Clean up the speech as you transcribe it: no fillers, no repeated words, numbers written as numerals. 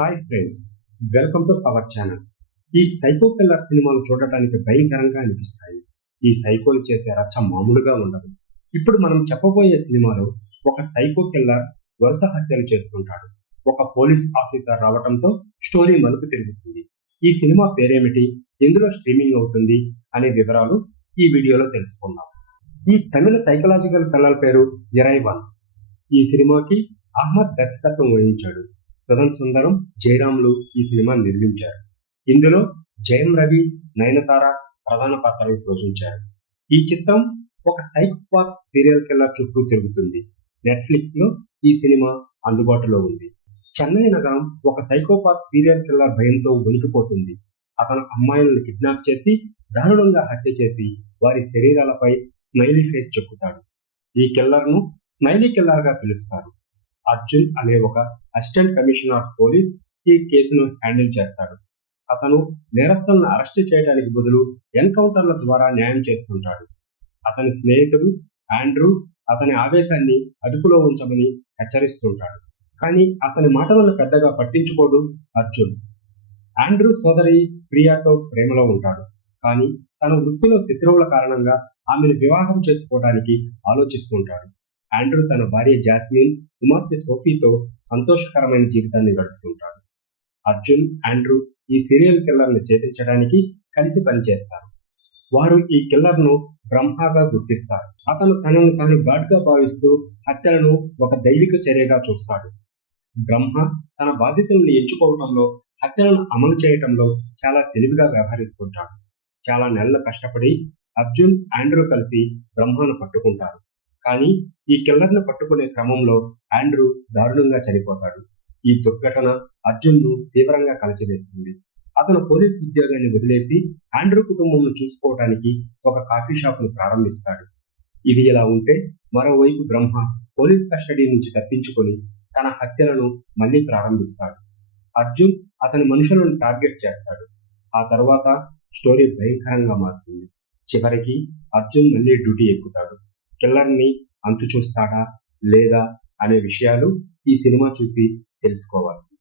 Hi friends, welcome to our channel. ఈ psycho killer సినిమాలు చూడటానికి భయంకరంగా అనిపిస్తాయి. ఈ సైకోలు చేసే రచ్చ మామూలుగా ఉండదు. ఇప్పుడు మనం చెప్పబోయే సినిమాలో ఒక సైకో కిల్లర్ వరుస హత్యలు చేస్తుంటాడు. ఒక పోలీస్ ఆఫీసర్ రావడంతో స్టోరీ మలుపు తిరుగుతుంది. ఈ సినిమా పేరేమిటి, ఎందులో స్ట్రీమింగ్ అవుతుంది అనే వివరాలు ఈ వీడియోలో తెలుసుకుందాం. ఈ తమిళ సైకలాజికల్ థ్రిల్లర్ పేరు ఇరైవన్. ఈ సినిమాకి అహ్మద్ దర్శకత్వం వహించాడు. సుధన్ సుందరం, జయరాములు ఈ సినిమాను నిర్మించారు. ఇందులో జయం రవి, నయనతార ప్రధాన పాత్రలు పోషించారు. ఈ చిత్రం ఒక సైకోపాత్ సీరియల్ కిల్లర్ చుట్టూ తిరుగుతుంది. నెట్ఫ్లిక్స్ లో ఈ సినిమా అందుబాటులో ఉంది. చెన్నై నగరం ఒక సైకోపాత్ సీరియల్ కిల్లర్ భయంతో వణికిపోతుంది. అతను అమ్మాయిలను కిడ్నాప్ చేసి దారుణంగా హత్య చేసి వారి శరీరాలపై స్మైలీ ఫేస్ చెక్కుతాడు. ఈ కిల్లర్ ను స్మైలీ కిల్లర్ గా పిలుస్తారు. అర్జున్ అనే ఒక అసిస్టెంట్ కమిషనర్ ఆఫ్ పోలీస్ ఈ కేసును హ్యాండిల్ చేస్తాడు. అతను నేరస్తులను అరెస్ట్ చేయడానికి బదులు ఎన్కౌంటర్ల ద్వారా న్యాయం చేస్తుంటాడు. అతని స్నేహితుడు ఆండ్రూ అతని ఆవేశాన్ని అదుపులో ఉంచమని హెచ్చరిస్తుంటాడు. కానీ అతని మాటలను పెద్దగా పట్టించుకోడు అర్జున్. ఆండ్రూ సోదరి ప్రియాతో ప్రేమలో ఉంటాడు. కానీ తన వృత్తిలో శత్రువుల కారణంగా ఆమెను వివాహం చేసుకోవడానికి ఆలోచిస్తుంటాడు. ఆండ్రూ తన భార్య జాస్మిన్, కుమార్తె సోఫీతో సంతోషకరమైన జీవితాన్ని గడుపుతుంటాడు. అర్జున్, ఆండ్రూ ఈ సీరియల్ కిల్లర్ ని ఛేదించడానికి కలిసి పనిచేస్తారు. వారు ఈ కిల్లర్ ను బ్రహ్మగా గుర్తిస్తారు. అతను తనను తాను గాడ్ గా భావిస్తూ హత్యలను ఒక దైవిక చర్యగా చూస్తాడు. బ్రహ్మ తన బాధ్యతలను ఎంచుకోవడంలో, హత్యలను అమలు చేయటంలో చాలా తెలివిగా వ్యవహరిస్తుంటాడు. చాలా నెలలు కష్టపడి అర్జున్, ఆండ్రూ కలిసి బ్రహ్మను పట్టుకుంటారు. కానీ ఈ కిల్లర్ ను పట్టుకునే క్రమంలో ఆండ్రూ దారుణంగా చనిపోతాడు. ఈ దుర్ఘటన అర్జున్ ను తీవ్రంగా కలచివేస్తుంది. అతను పోలీస్ ఉద్యోగాన్ని వదిలేసి ఆండ్రూ కుటుంబంను చూసుకోవడానికి ఒక కాఫీ షాప్ ను ప్రారంభిస్తాడు. ఇది ఇలా ఉంటే మరోవైపు బ్రహ్మ పోలీస్ కస్టడీ నుంచి తప్పించుకొని తన హత్యలను మళ్లీ ప్రారంభిస్తాడు. అర్జున్ అతని మనుషులను టార్గెట్ చేస్తాడు. ఆ తర్వాత స్టోరీ భయంకరంగా మారుతుంది. చివరికి అర్జున్ మళ్లీ డ్యూటీ ఎక్కుతాడు. కిల్లర్ ని అంతు చూస్తాడా లేదా అనే విషయాలు ఈ సినిమా చూసి తెలుసుకోవాల్సింది.